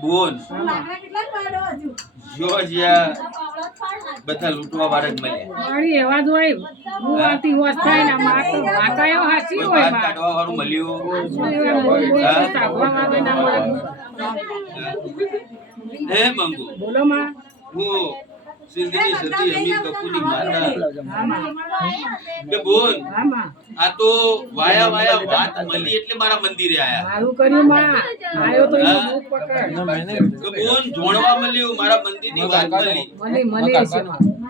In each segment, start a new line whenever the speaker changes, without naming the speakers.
બોન બધા લૂંટવા
એવા જ હોય. હું આતી થાય ને માં તો માતા એવો હાચી હોય
કાઢવા વાળું મળ્યું.
બોલ બોલ
હા?
સાંભળવા આવે ના મળે
હે મંગુ.
બોલો માં.
હું સિંધની સતી અમીર કપૂરની માતા. કે બોન આ તો વાયા વાયા વાત મળી એટલે મારા મંદિરે આયા.
મારું કર્યું માં. આયો તો એનું પકડ.
કે બોન જોણવા મળ્યું મારા મંદિરની વાત મળી
મને મને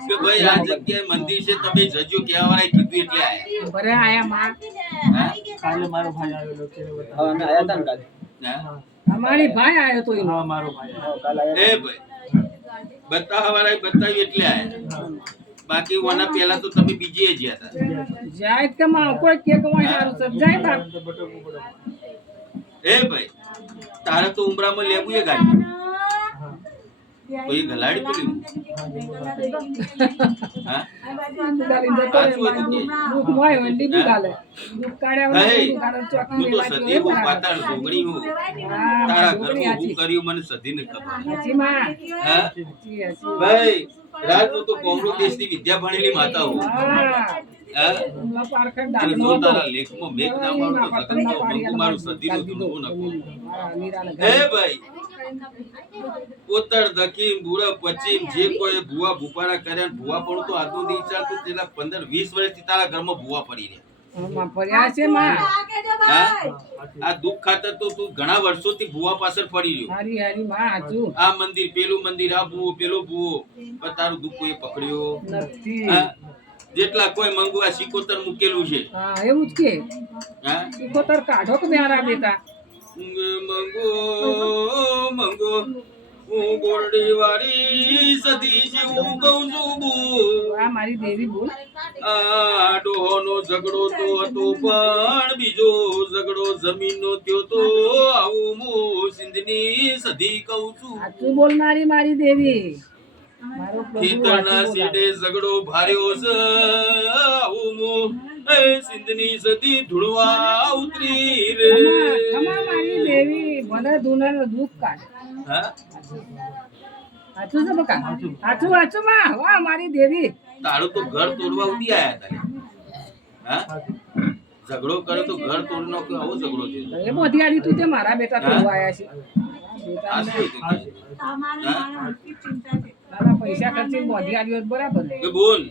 કે ભાઈ આ જગ્યાએ મંદિર છે તમે જજો કેવા વાળાએ કીધું એટલે આયા.
ભરે આયા માં.
કાલે મારો ભાઈ આવેલો છે
હવે અમે આયા હતા કાલે?
અમારી ભાઈ આયો તો એનો.
મારો ભાઈ
કાલે આયા.
એ ભાઈ. બતાવવા વાળાએ બતાવ્યું એટલે આયા બાકી ઓના પહેલા તો તમે બીજી જ્યાં હતા.
જાય કે માં કોઈ કે કોઈ સારું સમજાય બાપ.
એ ભાઈ તારે તો ઉમરામાં લેવું એ ગાડી. એ ગલાડી હા હે, તો હું પાતાળ હું તારા ઘરમાં હું કર્યું મને ખબર હા. ભાઈ હું તો દેશની વિદ્યા ભણેલી માતા હું જો તારા લેખમાં મેઘ ના મારું તો સધીનું ધૂળવું નખું. હે ભાઈ ઉત્તર દક્ષિણ પૂરબ પશ્ચિમ જે કોઈ ભૂવા ભૂપાડા કર્યા ભૂવા પણ તો આજુ નહીં ચાલતું તેના પંદર વીસ વર્ષથી તારા ઘરમાં ભૂવા પડી રહ્યા.
આમાં ફર્યા છે માં?
હા આ દુઃખ ખાતર તો તું ઘણા વર્ષોથી ભૂવા પાછળ પડી રહ્યો.
હારી હારી માં હાચું.
આ મંદિર પેલું મંદિર આ ભૂવો પેલો ભૂવો. પણ તારું દુઃખ કોઈ પકડ્યો? જેટલા કોઈ મંગવા સિકોતર મૂકેલું છે.
હા એવું જ કે.
હા?
ઇકોતર કાઢો કે બેટા?
મંગો મંગો હું ગોરડી કહું છું બુ
આ મારી દેવી બોલ.
આ ડોહોનો ઝઘડો તો હતો પણ બીજો ઝઘડો જમીનનો થયો તો આવું હું સિંધની સધી કહું છું.
સાચું બોલનારી મારી દેવી.
ખેતરના ઝઘડો ભાર્યો છે. આવું હું સિંધની સતી ધૂળવા ઉતરી રે.
મારી દેવી મને દુઃખ કાઢ.
હા?
છે બકા? સાચું સાચું માં. વાહ મારી દેવી.
તારું તો ઘર તોડવા ઉડી આયા તને હા? ઝઘડો કરે તો ઘર તોડનો કે આવો ઝઘડો થયો
એ બધી તું તે મારા બેટા તોડવા આયા છે. પૈસા ખર્ચીને બધી બરાબર
બોલ.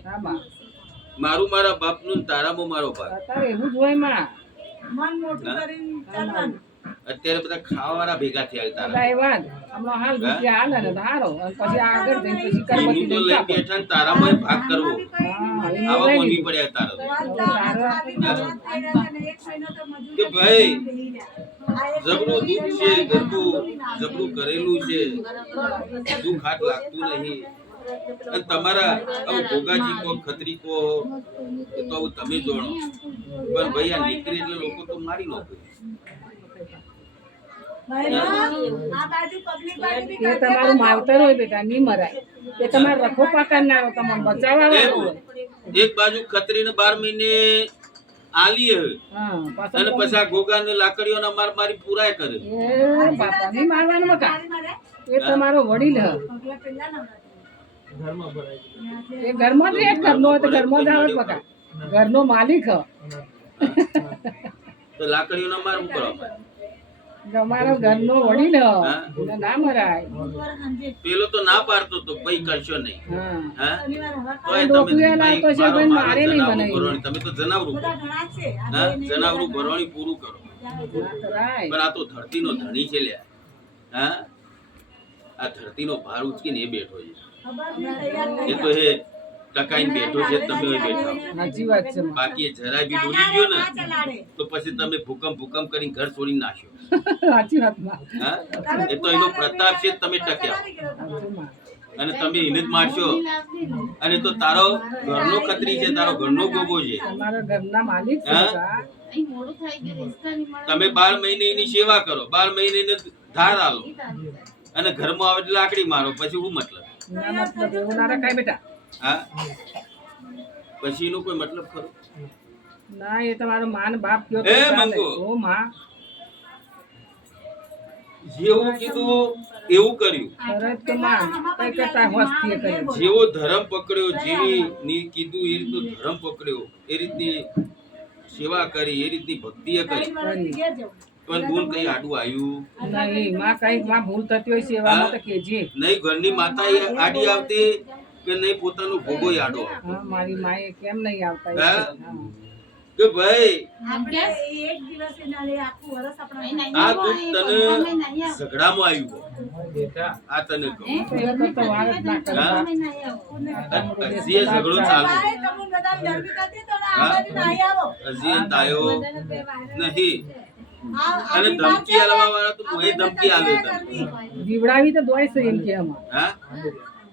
મારું મારા બાપનું નું તારામાં મારો
બાપ એવું જ હોયમાં.
મન મોટું કરીને ચાલવાનું.
અત્યારે બધા ખાવાવાળા ભેગા થયા હતા
બધા હમણાં હાલ રૂપિયા હાલે ને હારો. પછી આગળ જઈને પછી કરવતી
તો લઈ બેઠા ને તારામાં ભાગ કરવો. આવા મોની પડ્યા તારા કે ભાઈ જબરું દુઃખ છે ગરબું. જબરું કરેલું છે. દુઃખ હાથ લાગતું નહીં. અને તમારા ભોગાજી કો ખત્રી કો એ તો તમે જોણો. પણ ભાઈ આ નીકળી એટલે લોકો તો મારી નાખે
એ તમારું માવતર હોય બેટા નહીં મરાય. એ તમારે રખો પાકડનારો તમને બચાવવા
એક બાજુ ખતરીને બાર મહિને આલી અને પછી આ ગોગાને લાકડીઓના માર મારી પૂરાય કરે.
એ બાપા નહીં મારવાનું બકા એ તમારો વડીલ હ.
ઘરમાં ભરાય
એ ઘરમાં જ રહે ઘરનો હોય તો ઘરમાં જ આવે બકા ઘરનો માલિક હ.
તો લાકડીઓના માર કરવા
તમારો ઘરનો વડીલ હ.
હા.
એને ના મરાય.
પેલો તો ના પાડતો તો કરશો નહીં.
હા.
તમે મારો
નહીં
તો જનાવરું
બધા ઘણા છે. આ
હા જનાવરું ભરવાણી પૂરું કરો. પણ આ તો ધરતીનો ધણી છે લ્યા હા? આ ધરતીનો ભાર ઉચકીને એ બેઠો છે. એ તો હે ટકાઈને બેઠો છે તમે બેઠા. હો.
સાચી વાત છે માં.
બાકી જરાય બી ડૂબી ગયો ને તો પછી તમે ભૂકંપ ભૂકંપ કરીને ઘર છોડી નાખ્યો.
સાચી વાત
હા? એ તો એનો પ્રતાપ છે તમે ટક્યા. અને તમે એને જ મારશો અને તો તારો ઘરનો ખત્રી છે તારો ઘરનો ગોગો છે.
તમારા ઘરના માલિક છે
હા? તમે બાર મહિને એની સેવા કરો. બાર મહિને એને ધાર આલો. અને ઘરમાં આવે એટલે લાકડી મારો પછી હું મતલબ?
ના મતલબ એવું ના રખાય બેટા.
હા? પછી એનો કોઈ મતલબ ખરો?
ના એ તમારો માન બાપ કયો
એ. મંગુ.
ઓ માં.
જેવું કીધું એવું કર્યું. જેવો ધર્મ પકડ્યો જેવી ની કીધું એ રીતનો ધર્મ પકડ્યો એ રીતની સેવા કરી એ રીતની ભક્તિએ કરી. પણ ભૂલ કઈ આડું આવ્યું?
નહીં માં કઈ માં ભૂલ થતી હોય સેવામાં તો કેજે
નહીં ઘરની માતા આડી આવતી કે નહીં પોતાનો ભોગો યાડો.
હા મારી માએ કેમ નહીં આવતા.
કે ભાઈ
એક દિવસ એના આખું વરસ
આ દુઃખ તને ઝઘડામાં આવ્યું આ તને કહું. હજી ઝઘડો ચાલુ. હજી તાયો નહીં. અને ધમકી આલવા વાળા તો મોએ ધમકી આલે.
જીવડાવી તો દોય છે એમ કે
હા?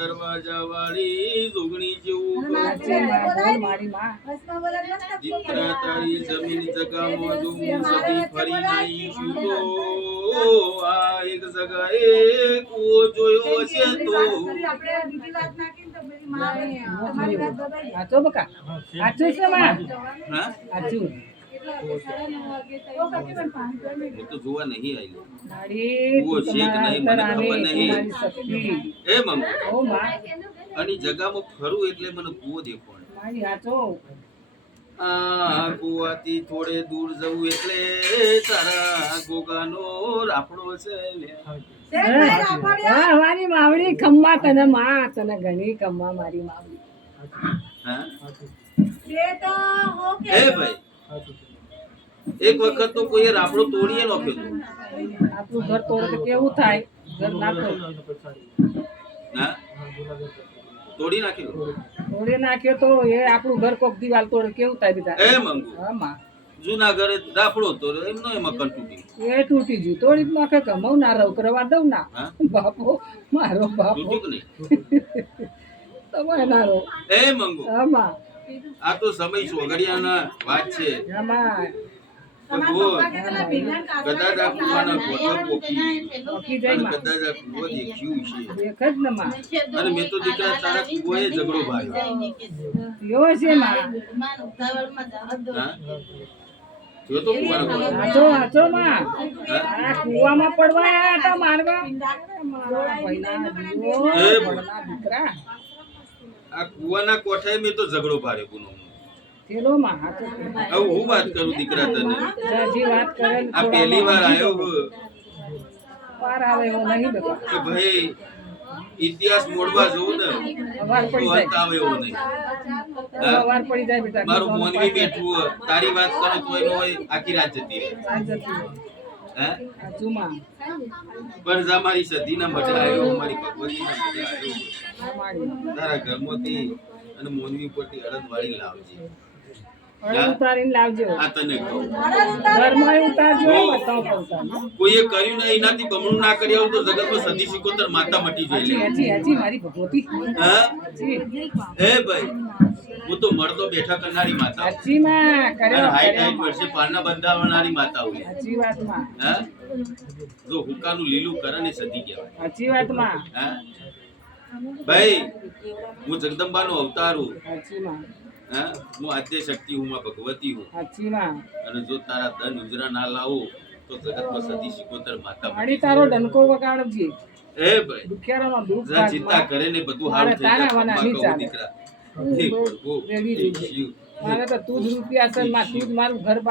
છે.
દરવાજા વાળી જોગણી જેવું દીકરા તારી જમીન જગામાં જો હું સદી ફરી આવીશું તો આ એક જગાએ કૂવો જોયો છે તો.
હાચો બકા હાચું છે માં
હા
નહીં
મને ખબર નહીં. એ અને જગામાં ફરું એટલે મને કૂવો આ કૂવાથી થોડે દૂર જવું એટલે તારા ગોગાનો આપણો છે.
મારી માવડી ખમ્મા તને માં તને ઘણી ખમ્મા મારી માવડી
હા? એ ભાઈ. એક વખત તો કોઈએ રાબડો તોડીએ નાખ્યો હતો.
આપણું ઘર તોડે તો કેવું થાય? ઘર ના તોડી
નાખ્યો
તોડી નાખ્યો તો એ આપણું ઘર કોક દિવાલ તોડે. કેવું થાય બીજા
એ મંગુ
હા
જૂના ઘરે રાફડો તો એમનો એમાં કણ તૂટી
એ તૂટી ગયું. તોડી જ નાખે કમાવ ના રહું કરવા દઉં ના?
હા?
બાપો મારો બાપો.
કે
તમે ના રહો.
એ મંગુ
હા
આ તો સમય સોગડિયાના વાત છે.
આમાં.
ઝઘડો જો તો?
આ કુવામાં પડવા હતા મારવા? મારા ભાઈના દીવો,
એ આ કૂવાના કોઠાએ મેં તો ઝઘડો ભાર્યો ગુનો. હવે હું વાત કરું દીકરા તને?
હજી વાત કરે
આ પહેલી વાર આવ્યો હું.
આવે એવો નહીં બેટા
કે ભાઈ ઇતિહાસ મોડવા જવું ને તો અંત આવે એવો નહીં.
જાય પડી જાય બેટા.
મારું મોનવી બેઠું તારી વાત કરો તો એનો હોય આખી રાત જતી રહે. પણ જા મારી સતીના મજા આવ્યો મારી ભગવતીના મજા આવ્યો.
મારી
તારા ઘરમાંથી અને મોનવી ઉપરથી અડદ વાળી લાવજે.
ઉતારીને લાવજો.
આ તને કહું.
ઘરમાં ઉતારજો
જો. કોઈએ કર્યું ને એનાથી બમણું ના કરી આવું તો જગતમાં સદી સિકોતર માતા મટી
જાય મારી ભગવતી.
હા? હે ભાઈ હું તો મળતો બેઠા કરનારી માતા હું.
હાચી માં કર્યો
વર્ષે પારના બંધાવનારી માતા હોય
હાચી વાતમાં.
હા? જો હુકાનું લીલું કરે ને સદી કહેવાય.
હાચી વાતમાં.
હા? ભાઈ હું જગદંબાનો અવતાર હું
માં.
હા? આદ્ય શક્તિ હું માં ભગવતી હું. અને જો તારા ધન ઉજરા ના લાવો તો જગતમાં સતી શિકોતર માતા
મારી તારો
ડનકો
ડંકો વગાડજે.
હે ભાઈ
દુખિયારાનો દુખ
જા ચિંતા કરે ને બધું હાલ થઈ જાય. દીકરા.
મારે તો તું જ રૂપિયા છે માં તું જ મારું ઘર બાર